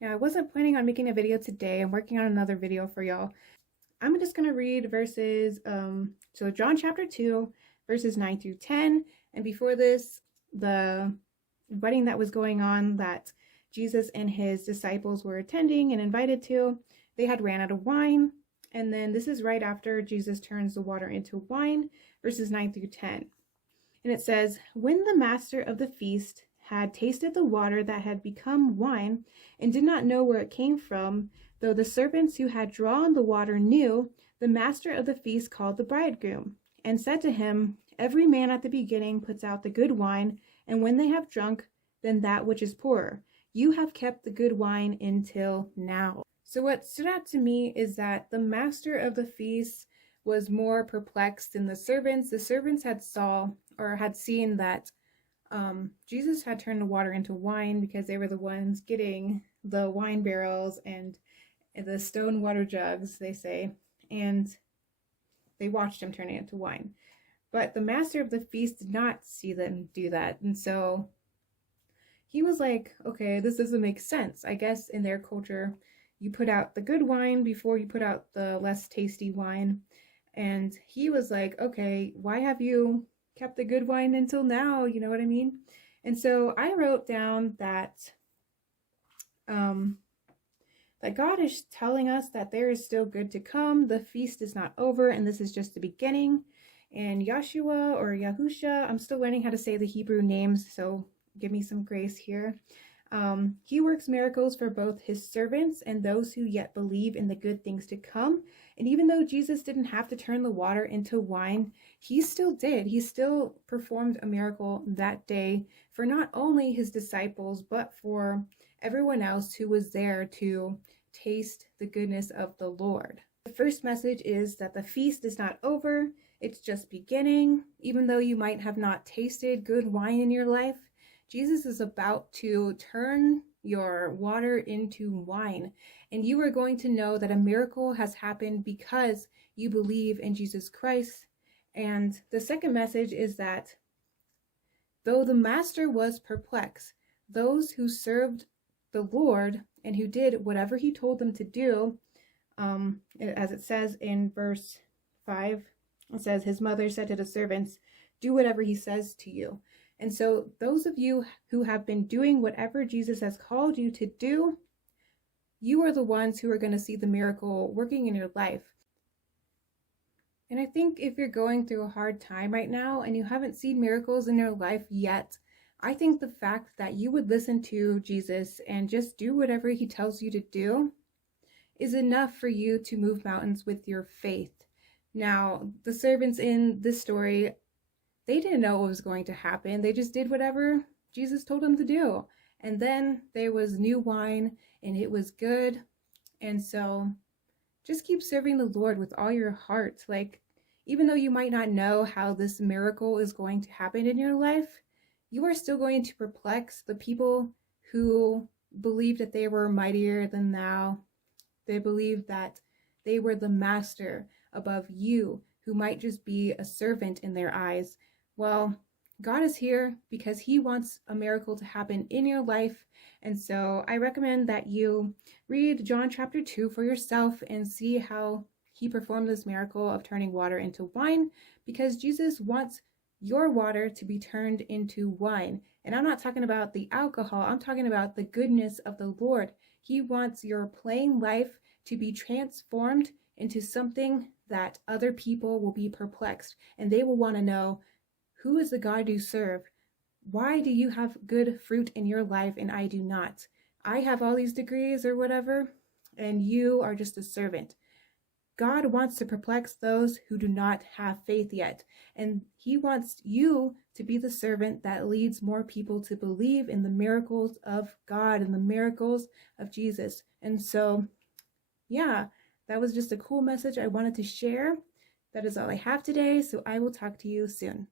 Yeah, I wasn't planning on making a video today. I'm working on another video for y'all. I'm just going to read verses, so John chapter 2, verses 9 through 10. And before this, the wedding that was going on that Jesus and his disciples were attending and invited to, they had ran out of wine. And then this is right after Jesus turns the water into wine, verses 9 through 10. And it says, "When the master of the feast had tasted the water that had become wine, and did not know where it came from, though the servants who had drawn the water knew, the master of the feast called the bridegroom, and said to him, Every man at the beginning puts out the good wine, and when they have drunk, then that which is poorer. You have kept the good wine until now." So what stood out to me is that the master of the feast was more perplexed than the servants. The servants had seen that Jesus had turned the water into wine because they were the ones getting the wine barrels and the stone water jugs, they say, and they watched him turn it into wine. But the master of the feast did not see them do that, and so he was like, okay, this doesn't make sense. I guess in their culture, you put out the good wine before you put out the less tasty wine. And he was like, okay, why have you kept the good wine until now? You know what I mean? And so I wrote down that God is telling us that there is still good to come. The feast is not over, and this is just the beginning. And Yahshua or Yahusha, I'm still learning how to say the Hebrew names, so give me some grace here. He works miracles for both his servants and those who yet believe in the good things to come. And even though Jesus didn't have to turn the water into wine, he still did. He still performed a miracle that day for not only his disciples, but for everyone else who was there to taste the goodness of the Lord. The first message is that the feast is not over. It's just beginning. Even though you might have not tasted good wine in your life, Jesus is about to turn your water into wine, and you are going to know that a miracle has happened because you believe in Jesus Christ. And the second message is that though the master was perplexed, those who served the Lord and who did whatever he told them to do, as it says in verse 5, it says, his mother said to the servants, "Do whatever he says to you." And so those of you who have been doing whatever Jesus has called you to do, you are the ones who are going to see the miracle working in your life. And I think if you're going through a hard time right now and you haven't seen miracles in your life yet, I think the fact that you would listen to Jesus and just do whatever he tells you to do is enough for you to move mountains with your faith. Now, the servants in this story, they didn't know what was going to happen. They just did whatever Jesus told them to do. And then there was new wine and it was good. And so just keep serving the Lord with all your heart. Like, even though you might not know how this miracle is going to happen in your life, you are still going to perplex the people who believe that they were mightier than thou. They believe that they were the master above you, who might just be a servant in their eyes. Well, God is here because he wants a miracle to happen in your life. And so I recommend that you read John chapter 2 for yourself and see how he performed this miracle of turning water into wine, because Jesus wants your water to be turned into wine. And I'm not talking about the alcohol. I'm talking about the goodness of the Lord. He wants your plain life to be transformed into something that other people will be perplexed, and they will want to know, who is the God you serve? Why do you have good fruit in your life and I do not? I have all these degrees or whatever, and you are just a servant. God wants to perplex those who do not have faith yet, and he wants you to be the servant that leads more people to believe in the miracles of God and the miracles of Jesus. And so, yeah, that was just a cool message I wanted to share. That is all I have today, so I will talk to you soon.